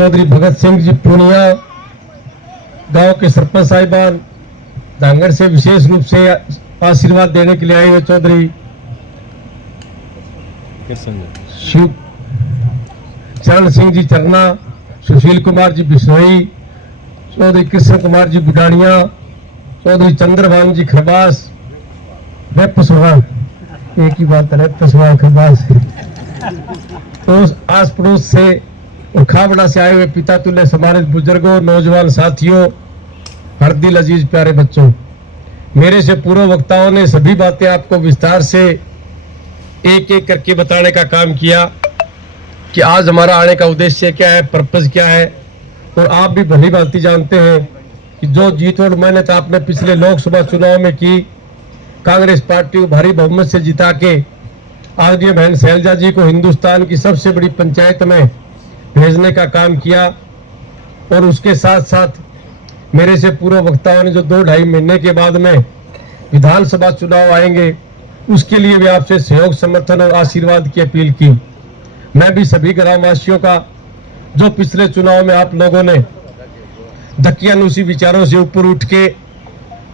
चौधरी भगत सिंह जी पूनिया गांव के सरपंच साहिबान धांगड़ से विशेष रूप से आशीर्वाद देने के लिए आए हुए चौधरी शिव चरण सिंह जी चरना, सुशील कुमार जी बिश्नोई, चौधरी कृष्ण कुमार जी बुडानिया, चौधरी चंद्रभान जी खरबास, एक ही बात है खरबास तो आस पड़ोस से और खाबड़ा से आए हुए पिता तुल्य समानित बुजुर्गों, नौजवान साथियों, हरदिल अजीज प्यारे बच्चों, मेरे से पूर्व वक्ताओं ने सभी बातें आपको विस्तार से एक एक करके बताने का काम किया कि आज हमारा आने का उद्देश्य क्या है, पर्पस क्या है। और आप भी भली भांति जानते हैं कि जो जीत और मेहनत आपने पिछले लोकसभा चुनाव में की, कांग्रेस पार्टी को भारी बहुमत से जिता के आज ये बहन शैलजा जी को हिंदुस्तान की सबसे बड़ी पंचायत में भेजने का काम किया। और उसके साथ साथ मेरे से पूर्व वक्ताओं ने जो 2-2.5 महीने के बाद में विधानसभा चुनाव आएंगे, उसके लिए भी आपसे सहयोग, समर्थन और आशीर्वाद की अपील की। मैं भी सभी ग्रामवासियों का, जो पिछले चुनाव में आप लोगों ने दकियानुसी विचारों से ऊपर उठ के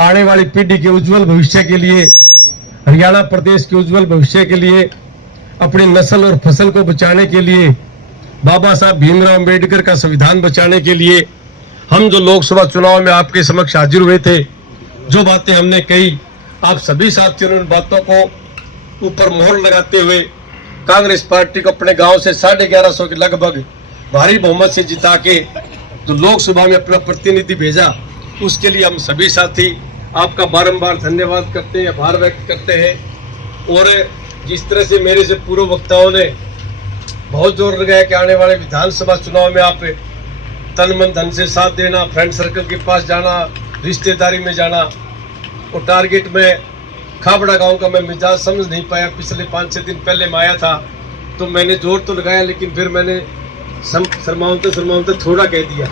आने वाली पीढ़ी के उज्जवल भविष्य के लिए, हरियाणा प्रदेश के उज्जवल भविष्य के लिए, अपनी नस्ल और फसल को बचाने के लिए, बाबा साहब भीमराव अम्बेडकर का संविधान बचाने के लिए हम जो लोकसभा चुनाव में आपके समक्ष हाजिर हुए थे, जो बातें हमने कही, आप सभी साथियों ने उन बातों को ऊपर मोहर लगाते हुए कांग्रेस पार्टी को अपने गांव से 1150 के लगभग भारी बहुमत से जिता के जो लोकसभा में अपना प्रतिनिधि भेजा, उसके लिए हम सभी साथी आपका बारंबार धन्यवाद करते हैं, आभार व्यक्त करते हैं। और जिस तरह से मेरे से पूर्व वक्ताओं ने बहुत जोर लगाया कि आने वाले विधानसभा चुनाव में आप तन मन धन से साथ देना, फ्रेंड सर्कल के पास जाना, रिश्तेदारी में जाना। और टारगेट में खाबड़ा गांव का मैं मिजाज समझ नहीं पाया। पिछले 5-6 दिन पहले मैं आया था तो मैंने जोर तो लगाया, लेकिन फिर मैंने शर्माते थोड़ा कह दिया।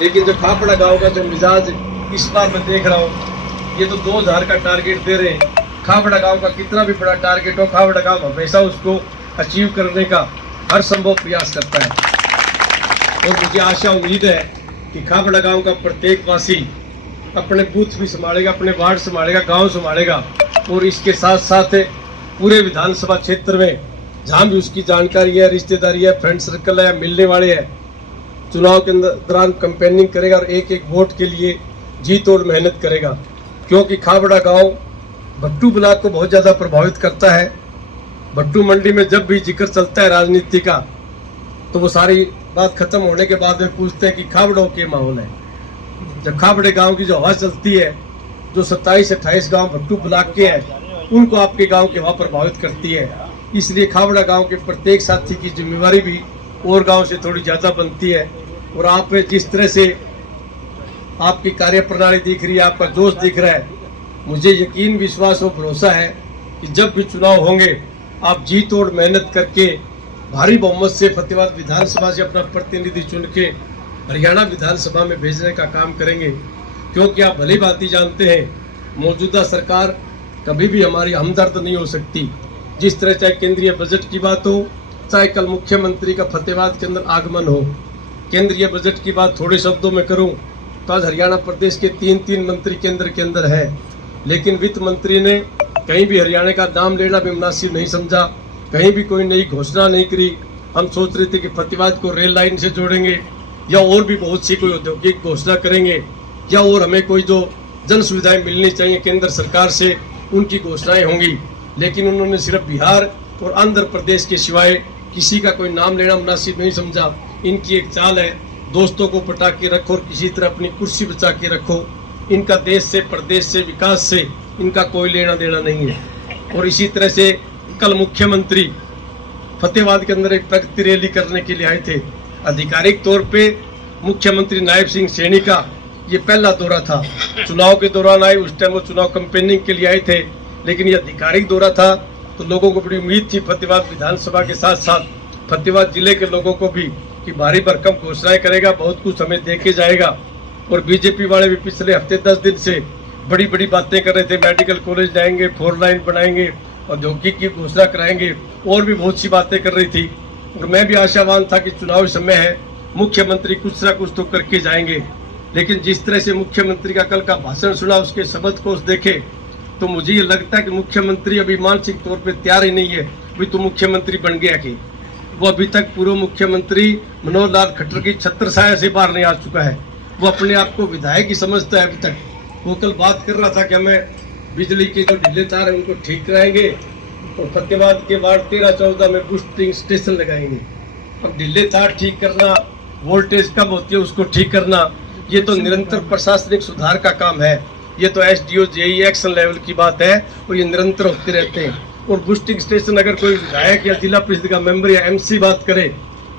लेकिन जो खाबड़ा गांव का जो मिजाज इस बार मैं देख रहा हूँ, ये तो 2000 का टारगेट दे रहे हैं। खाबड़ा गांव का कितना भी बड़ा टारगेट हो, खाबड़ा गांव हमेशा उसको अचीव करने का हर संभव प्रयास करता है। और मुझे आशा उम्मीद है कि खाबड़ा गांव का प्रत्येक वासी अपने बूथ भी संभालेगा, अपने वार्ड संभालेगा, गांव संभालेगा। और इसके साथ साथ पूरे विधानसभा क्षेत्र में जहां भी उसकी जानकारी है, रिश्तेदारी है, फ्रेंड सर्कल है, मिलने वाले हैं, चुनाव के दौरान कैंपेनिंग करेगा और एक एक वोट के लिए जी तोड़ मेहनत करेगा। क्योंकि खाबड़ा गांव भट्टू ब्लॉक को बहुत ज़्यादा प्रभावित करता है। भट्टू मंडी में जब भी जिक्र चलता है राजनीति का, तो वो सारी बात खत्म होने के बाद में पूछते हैं कि खाबड़ों के माहौल है। जब खाबड़े गांव की जो हवा चलती है, जो 27-28 गांव भट्टू ब्लॉक के हैं, उनको आपके गांव की हवा प्रभावित करती है। इसलिए खाबड़ा गांव के प्रत्येक साथी की जिम्मेवारी भी और गांव से थोड़ी ज़्यादा बनती है। और आप जिस तरह से आपकी कार्य प्रणाली दिख रही है, आपका जोश दिख रहा है, मुझे यकीन, विश्वास और भरोसा है कि जब भी चुनाव होंगे आप जी तोड़ मेहनत करके भारी बहुमत से फतेहाबाद विधानसभा से अपना प्रतिनिधि चुन के हरियाणा विधानसभा में भेजने का काम करेंगे। क्योंकि आप भली भांति जानते हैं, मौजूदा सरकार कभी भी हमारी हमदर्द नहीं हो सकती। जिस तरह चाहे केंद्रीय बजट की बात हो, चाहे कल मुख्यमंत्री का फतेहाबाद के अंदर आगमन हो। केंद्रीय बजट की बात थोड़े शब्दों में करूं तो आज हरियाणा प्रदेश के 3 मंत्री केंद्र के अंदर है, लेकिन वित्त मंत्री ने कहीं भी हरियाणा का नाम लेना भी मुनासिब नहीं समझा, कहीं भी कोई नई घोषणा नहीं करी। हम सोच रहे थे कि फतेहाबाद को रेल लाइन से जोड़ेंगे या और भी बहुत सी कोई औद्योगिक घोषणा करेंगे, या और हमें कोई जो जन सुविधाएं मिलनी चाहिए केंद्र सरकार से, उनकी घोषणाएं होंगी। लेकिन उन्होंने सिर्फ बिहार और आंध्र प्रदेश के सिवाय किसी का कोई नाम लेना मुनासिब नहीं समझा। इनकी एक चाल है, दोस्तों को पटा के रखो और किसी तरह अपनी कुर्सी बचा के रखो। इनका देश से, प्रदेश से, विकास से इनका कोई लेना देना नहीं है। और इसी तरह से कल मुख्यमंत्री फतेहाबाद के अंदर एक प्रगति रैली करने के लिए आए थे। आधिकारिक तौर पे मुख्यमंत्री नायब सिंह सैनी का ये पहला दौरा था। चुनाव के दौरान आए, उस टाइम वो चुनाव कैंपेनिंग के लिए आए थे, लेकिन ये आधिकारिक दौरा था तो लोगों को बड़ी उम्मीद थी फतेहाबाद विधानसभा के साथ साथ फतेहाबाद जिले के लोगों को भी कि भारी भरकम घोषणाएं करेगा, बहुत कुछ हमें देके जाएगा। और बीजेपी वाले भी पिछले हफ्ते 10 दिन से बड़ी बड़ी बातें कर रहे थे, मेडिकल कॉलेज जाएंगे, 4 लाइन बनाएंगे, औद्योगिक की घोषणा कराएंगे, और भी बहुत सी बातें कर रही थी। और मैं भी आशावान था कि चुनावी समय है, मुख्यमंत्री कुछ ना कुछ तो करके जाएंगे। लेकिन जिस तरह से मुख्यमंत्री का कल का भाषण सुना, उसके शब्द कोश देखे, तो मुझे ये लगता है कि मुख्यमंत्री अभी मानसिक तौर पे तैयार ही नहीं है। अभी तो मुख्यमंत्री बन गया कि वो अभी तक पूर्व मुख्यमंत्री मनोहर लाल खट्टर की छत्र छाया से बाहर नहीं आ चुका है। वो अपने आप को विधायक ही समझता है अभी तक। वो कल बात कर रहा था कि हमें बिजली के जो ढीले तार है उनको ठीक कराएंगे और फतेहाबाद के वार्ड 13-14 में बूस्टिंग स्टेशन लगाएंगे। अब ढीले तार ठीक करना, वोल्टेज कम होती है उसको ठीक करना, ये तो निरंतर प्रशासनिक सुधार का काम है। ये तो एसडीओ जेई एक्शन लेवल की बात है और ये निरंतर होते रहते हैं। और बूस्टिंग स्टेशन अगर कोई विधायक या जिला परिषद का मेंबर या एमसी बात करे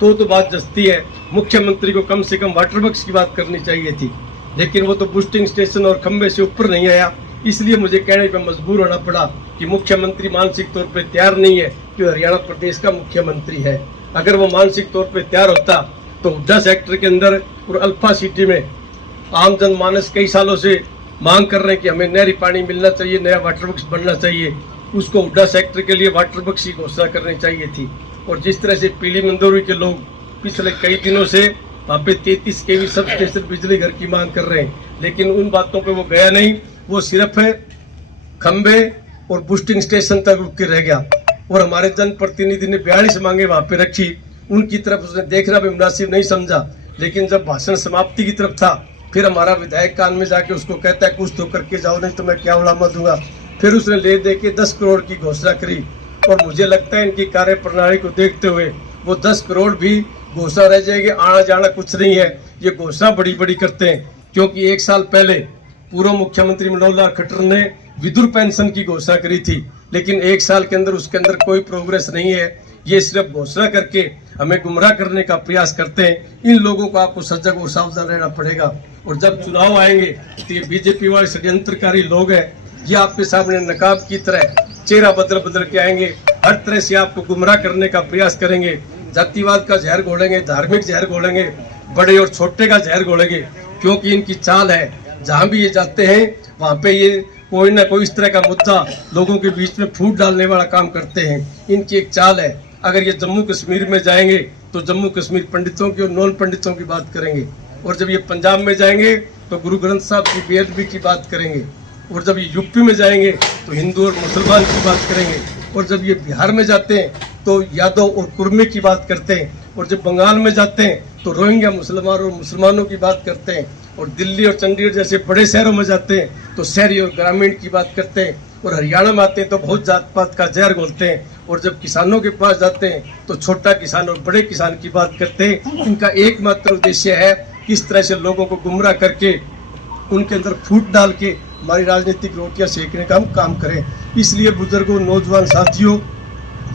तो बात जचती है। मुख्यमंत्री को कम से कम वाटर वर्क्स की बात करनी चाहिए थी, लेकिन वो तो बूस्टिंग स्टेशन और खंबे से ऊपर नहीं आया। इसलिए मुझे कहने पर मजबूर होना पड़ा कि मुख्यमंत्री मानसिक तौर पर तैयार नहीं है कि हरियाणा प्रदेश का मुख्यमंत्री है। अगर वो मानसिक तौर पर तैयार होता तो हुड्डा सेक्टर के अंदर और अल्फा सिटी में आम जनमानस कई सालों से मांग कर रहे हैं कि हमें नहरी पानी मिलना चाहिए, नया वाटर वर्क्स बनना चाहिए, उसको हुड्डा सेक्टर के लिए वाटर वर्क्स की घोषणा करनी चाहिए थी। और जिस तरह से पीली मंदोरी के लोग पिछले कई दिनों से वहाँ पे 33 kV सब स्टेशन बिजली घर की मांग कर रहे हैं, लेकिन उन बातों पे वो गया नहीं। वो सिर्फ है खंबे और बूस्टिंग स्टेशन तक रुक के रह गया। और हमारे जनप्रतिनिधि ने 42 मांगे वहाँ पे रखी, उनकी तरफ उसने देखना भी मुनासिब नहीं समझा। लेकिन जब भाषण समाप्ति की तरफ था, फिर हमारा विधायक कान में जाके उसको कहता है कुछ तो करके जाओ, नहीं तो मैं क्या उड़ामा दूंगा। फिर उसने ले दे के 10 करोड़ की घोषणा करी। और मुझे लगता है इनकी कार्य प्रणाली को देखते हुए वो 10 करोड़ भी घोषणा रह जाएगी, आना जाना कुछ नहीं है। ये घोषणा बड़ी बड़ी करते हैं, क्योंकि 1 साल पहले पूर्व मुख्यमंत्री मनोहर लाल खट्टर ने विधुर पेंशन की घोषणा करी थी, लेकिन 1 साल के अंदर उसके अंदर कोई प्रोग्रेस नहीं है। ये सिर्फ घोषणा करके हमें गुमराह करने का प्रयास करते हैं। इन लोगों को आपको सजग और सावधान रहना पड़ेगा। और जब चुनाव आएंगे तो ये बीजेपी वाले षड्यंत्रकारी लोग हैं, ये आपके सामने नकाब की तरह चेहरा बदल बदल के आएंगे, हर तरह से आपको गुमराह करने का प्रयास करेंगे। जातिवाद का जहर घोलेंगे, धार्मिक जहर घोलेंगे, बड़े और छोटे का जहर घोलेंगे, क्योंकि इनकी चाल है। जहाँ भी ये जाते हैं वहाँ पे ये कोई ना कोई इस तरह का मुद्दा लोगों के बीच में फूट डालने वाला काम करते हैं। इनकी एक चाल है। अगर ये जम्मू कश्मीर में जाएंगे तो जम्मू कश्मीर पंडितों की और नॉन पंडितों की बात करेंगे, और जब ये पंजाब में जाएंगे तो गुरु ग्रंथ साहब की बेअदबी की बात करेंगे, और जब ये यूपी में जाएंगे तो हिंदू और मुसलमान की बात करेंगे, और जब ये बिहार में जाते हैं तो यादव और कुर्मी की बात करते हैं, और जब बंगाल में जाते हैं तो रोहिंग्या मुसलमान और मुसलमानों की बात करते हैं, और दिल्ली और चंडीगढ़ जैसे बड़े शहरों में जाते हैं तो शहरी और ग्रामीण की बात करते हैं, और हरियाणा में आते हैं तो बहुत जात पात का जहर घोलते हैं, और जब किसानों के पास जाते हैं तो छोटा किसान और बड़े किसान की बात करते हैं। इनका एकमात्र उद्देश्य है किस तरह से लोगों को गुमराह करके उनके अंदर फूट डाल के हमारी राजनीतिक रोटियां सेकने का हम काम करें। इसलिए बुजुर्गों, नौजवान साथियों,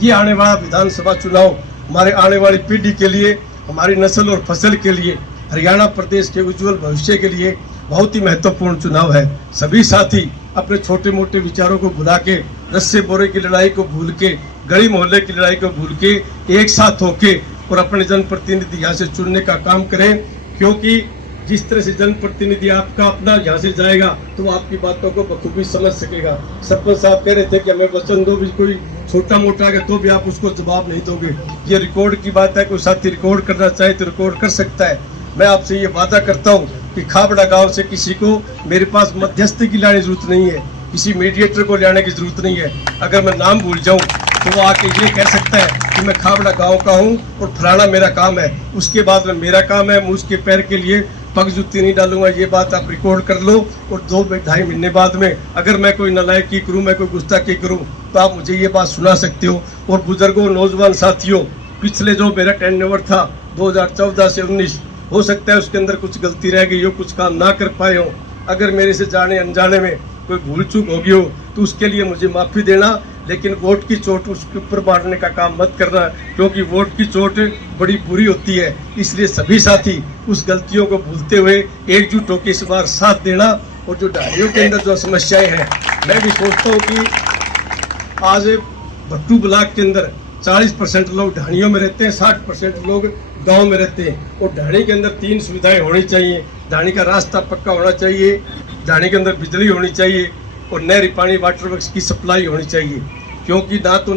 ये आने वाला विधानसभा चुनाव हमारे आने वाली पीढ़ी के लिए, हमारी नस्ल और फसल के लिए, हरियाणा प्रदेश के उज्जवल भविष्य के लिए बहुत ही महत्वपूर्ण चुनाव है। सभी साथी अपने छोटे मोटे विचारों को भुला के, रस्से बोरे की लड़ाई को भूल के, गली मोहल्ले की लड़ाई को भूल के एक साथ होके और अपने जनप्रतिनिधि यहाँ से चुनने का काम करें। क्योंकि जिस तरह से जनप्रतिनिधि आपका अपना यहाँ से जाएगा तो वो आपकी बातों को बखूबी समझ सकेगा। सरपंच साहब कह रहे थे कि हमें वचन दो, भी कोई छोटा मोटा है तो भी आप उसको जवाब नहीं दोगे। ये रिकॉर्ड की बात है, कोई साथी रिकॉर्ड करना चाहे तो रिकॉर्ड कर सकता है। मैं आपसे ये वादा करता हूँ कि खाबड़ा गांव से किसी को मेरे पास मध्यस्थी की लाने की जरूरत नहीं है, किसी मीडिएटर को लाने की जरूरत नहीं है। अगर मैं नाम भूल जाऊँ तो वो आके ये कह सकता है कि मैं खाबड़ा गांव का हूँ और फलाना मेरा काम है, उसके बाद में मेरा काम है, मैं उसके पैर के लिए पग जुत्ती नहीं डालूंगा। ये बात आप रिकॉर्ड कर लो, और 2-2.5 महीने बाद में अगर मैं कोई नालायकी करूँ, मैं कोई गुस्ताखी करूँ तो आप मुझे ये बात सुना सकते हो। और बुजुर्गों, नौजवान साथियों, पिछले जो मेरा टेन्योर था 2014 से 19, हो सकता है उसके अंदर कुछ गलती रह गई हो, कुछ काम ना कर पाए हो। अगर मेरे से जाने अनजाने में कोई भूल चूक होगी हो तो उसके लिए मुझे माफ़ी देना, लेकिन वोट की चोट उसके ऊपर मारने का काम मत करना, क्योंकि वोट की चोट बड़ी बुरी होती है। इसलिए सभी साथी उस गलतियों को भूलते हुए एकजुट होकर इस बार साथ देना। और जो ढाणियों के अंदर जो समस्याएं हैं, मैं भी सोचता हूँ कि आज भट्टू ब्लॉक के अंदर 40% लोग ढाणियों में रहते हैं, 60% लोग गांव में रहते हैं। और ढाणी के अंदर 3 सुविधाएं होनी चाहिए। ढाणी का रास्ता पक्का होना चाहिए, ढाणी के अंदर बिजली होनी चाहिए, और नहरी पानी वाटर वर्क्स की सप्लाई होनी चाहिए। क्योंकि ना तो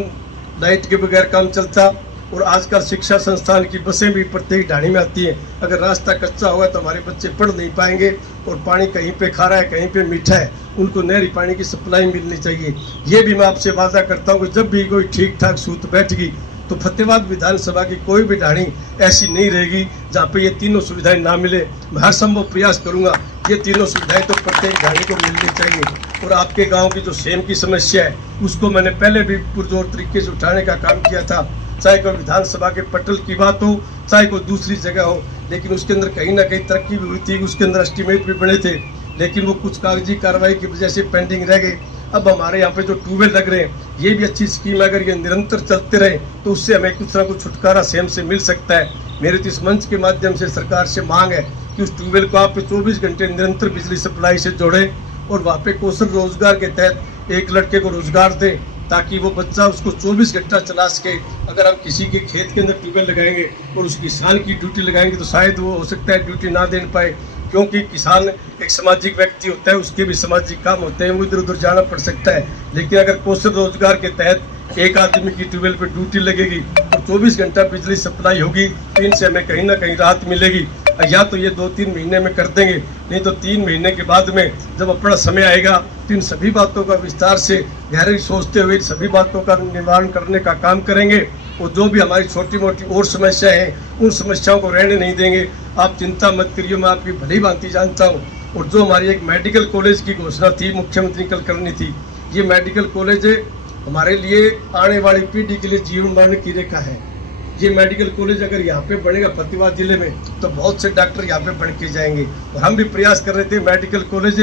लाइट के बगैर काम चलता, और आजकल शिक्षा संस्थान की बसें भी प्रत्येक ढाणी में आती हैं। अगर रास्ता कच्चा होगा तो हमारे बच्चे पढ़ नहीं पाएंगे, और पानी कहीं पे खारा है कहीं पे मीठा है, उनको नहरी पानी की सप्लाई मिलनी चाहिए। ये भी मैं आपसे वादा करता हूँ कि जब भी कोई ठीक ठाक सूत बैठेगी तो फतेहाबाद विधानसभा की कोई भी ढाणी ऐसी नहीं रहेगी जहाँ पे ये तीनों सुविधाएं ना मिले। मैं हर संभव प्रयास करूंगा ये तीनों सुविधाएं तो प्रत्येक ढाणी को मिलनी चाहिए। और आपके गांव की जो सेम की समस्या है उसको मैंने पहले भी पुरजोर तरीके से उठाने का काम किया था, चाहे कोई विधानसभा के पटल की बात हो, चाहे कोई दूसरी जगह हो, लेकिन उसके अंदर कहीं ना कहीं तरक्की भी हुई थी, उसके अंदर एस्टीमेट भी बने थे, लेकिन वो कुछ कागजी कार्रवाई की वजह से पेंडिंग रह गए। अब हमारे यहाँ पे जो ट्यूबवेल लग रहे हैं ये भी अच्छी स्कीम है, अगर ये निरंतर चलते रहे तो उससे हमें कुछ ना कुछ छुटकारा सेम से मिल सकता है। मेरे तो इस मंच के माध्यम से सरकार से मांग है कि उस ट्यूबवेल को आप 24 घंटे निरंतर बिजली सप्लाई से जोड़ें, और वहाँ पे कौशल रोजगार के तहत एक लड़के को रोजगार दें ताकि वो बच्चा उसको 24 घंटा चला सके। अगर हम किसी के खेत के अंदर ट्यूबवेल लगाएंगे और उस किसान की ड्यूटी लगाएंगे तो शायद वो हो सकता है ड्यूटी ना दे पाए, क्योंकि किसान एक सामाजिक व्यक्ति होता है, उसके भी सामाजिक काम होते हैं, वो इधर उधर जाना पड़ सकता है। लेकिन अगर कौशल रोजगार के तहत एक आदमी की ट्यूबवेल पर ड्यूटी लगेगी तो 24 घंटा बिजली सप्लाई होगी, तो इनसे हमें कहीं ना कहीं राहत मिलेगी। या तो ये 2-3 महीने में कर देंगे, नहीं तो 3 महीने के बाद में जब अपना समय आएगा तो इन सभी बातों का विस्तार से गहराई सोचते हुए सभी बातों का निवारण करने का काम करेंगे। और जो भी हमारी छोटी मोटी और समस्याएं हैं उन समस्याओं को रहने नहीं देंगे। आप चिंता मत करिए, मैं आपकी भली भांति जानता हूँ। और जो हमारी एक मेडिकल कॉलेज की घोषणा थी मुख्यमंत्री कल करनी थी, ये मेडिकल कॉलेज हमारे लिए आने वाली पीढ़ी के लिए जीवन मरण की रेखा है। ये मेडिकल कॉलेज अगर यहाँ पे बनेगा फतेहाबाद जिले में तो बहुत से डॉक्टर यहाँ पे बढ़ के जाएंगे। और हम भी प्रयास कर रहे थे मेडिकल कॉलेज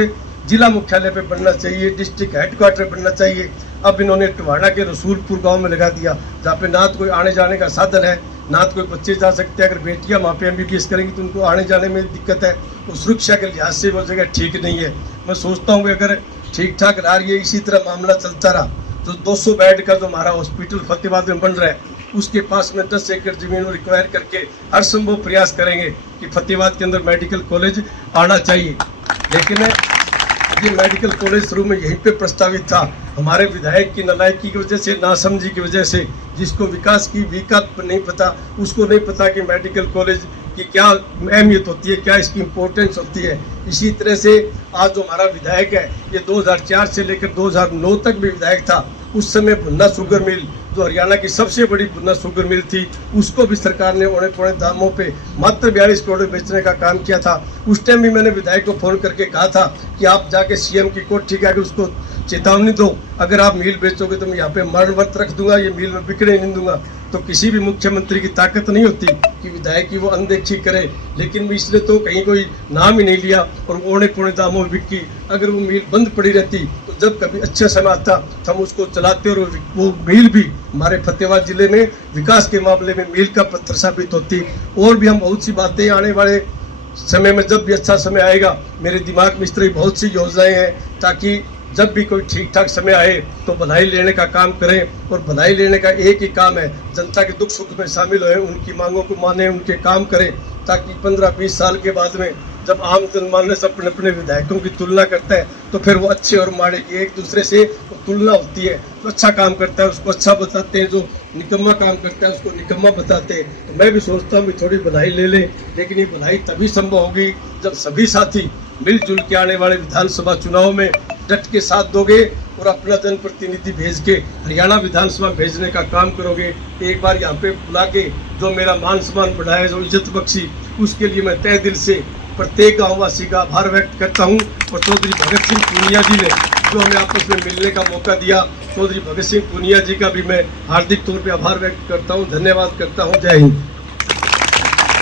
जिला मुख्यालय पे बनना चाहिए, डिस्ट्रिक्ट हेडक्वार्टर बनना चाहिए। अब इन्होंने टवाड़ा के रसूलपुर गांव में लगा दिया, जहाँ पे ना तो कोई आने जाने का साधन है, ना तो कोई बच्चे जा सकते हैं। अगर बेटियां वहाँ पे MBBS करेंगी तो उनको आने जाने में दिक्कत है, और सुरक्षा के लिहाज से वो जगह ठीक नहीं है। मैं सोचता हूँ कि अगर ठीक ठाक रहा ये इसी तरह मामला चलता रहा, जो 200 बेड का जो हमारा हॉस्पिटल फतेहाबाद में बन रहा है उसके पास में 10 एकड़ जमीन रिक्वायर करके हर संभव प्रयास करेंगे कि फतेहाबाद के अंदर मेडिकल कॉलेज आना चाहिए। लेकिन ये मेडिकल कॉलेज शुरू में यहीं पे प्रस्तावित था, हमारे विधायक की नालायकी की वजह से, नासमझी की वजह से, जिसको विकास की विकल्प नहीं पता, उसको नहीं पता कि मेडिकल कॉलेज की क्या अहमियत होती है, क्या इसकी इम्पोर्टेंस होती है। इसी तरह से आज जो हमारा विधायक है ये 2004 से लेकर 2009 तक भी विधायक था। उस समय भुन्ना शुगर मिल जो हरियाणा की सबसे बड़ी भुन्ना शुगर मिल थी, उसको भी सरकार ने औने पौने दामों पे मात्र 42 करोड़ बेचने का काम किया था। उस टाइम भी मैंने विधायक को फोन करके कहा था कि आप जाके CM की कोठी के आगे उसको चेतावनी दो, अगर आप मील बेचोगे तो मैं यहाँ पे मरण व्रत रख दूंगा, ये मील में बिकने नहीं दूंगा। तो किसी भी मुख्यमंत्री की ताकत नहीं होती कि विधायक की वो अनदेखी करे, लेकिन इसने तो कहीं कोई नाम ही नहीं लिया और औने पौने दामों में बिकी। अगर वो मील बंद पड़ी रहती तो जब कभी अच्छा समय आता तो हम उसको चलाते, और वो मील भी हमारे फतेहाबाद जिले में विकास के मामले में मील का पत्थर साबित होती। और भी हम बहुत सी बातें आने वाले समय में, जब भी अच्छा समय आएगा, मेरे दिमाग में इस तरह बहुत सी योजनाएं हैं ताकि जब भी कोई ठीक ठाक समय आए तो भलाई लेने का काम करें। और भलाई लेने का एक ही काम है, जनता के दुख सुख में शामिल होए, उनकी मांगों को माने, उनके काम करें, ताकि 15-20 साल के बाद में जब आम जनमानस अपने अपने विधायकों की तुलना करता है तो फिर वो अच्छे और माड़े की एक दूसरे से तुलना होती है। तो अच्छा काम करता है उसको अच्छा बताते हैं, जो निकम्मा काम करता है उसको निकम्मा बताते हैं। तो मैं भी सोचता हूँ कि थोड़ी भलाई ले लें, लेकिन ये भलाई तभी संभव होगी जब सभी साथी मिलजुल के आने वाले विधानसभा चुनाव में डट के साथ दोगे और अपना जनप्रतिनिधि भेज के हरियाणा विधानसभा भेजने का काम करोगे। एक बार यहाँ पे बुला के जो मेरा मान सम्मान बढ़ाया, जो इज्जत बख्शी, उसके लिए मैं तहे दिल से प्रत्येक गाँववासी का आभार व्यक्त करता हूँ। और चौधरी भगत सिंह पूनिया जी ने जो हमें आपस में मिलने का मौका दिया, चौधरी भगत सिंह पूनिया जी का भी मैं हार्दिक तौर पे आभार व्यक्त करता हूँ, धन्यवाद करता हूँ। जय हिंद।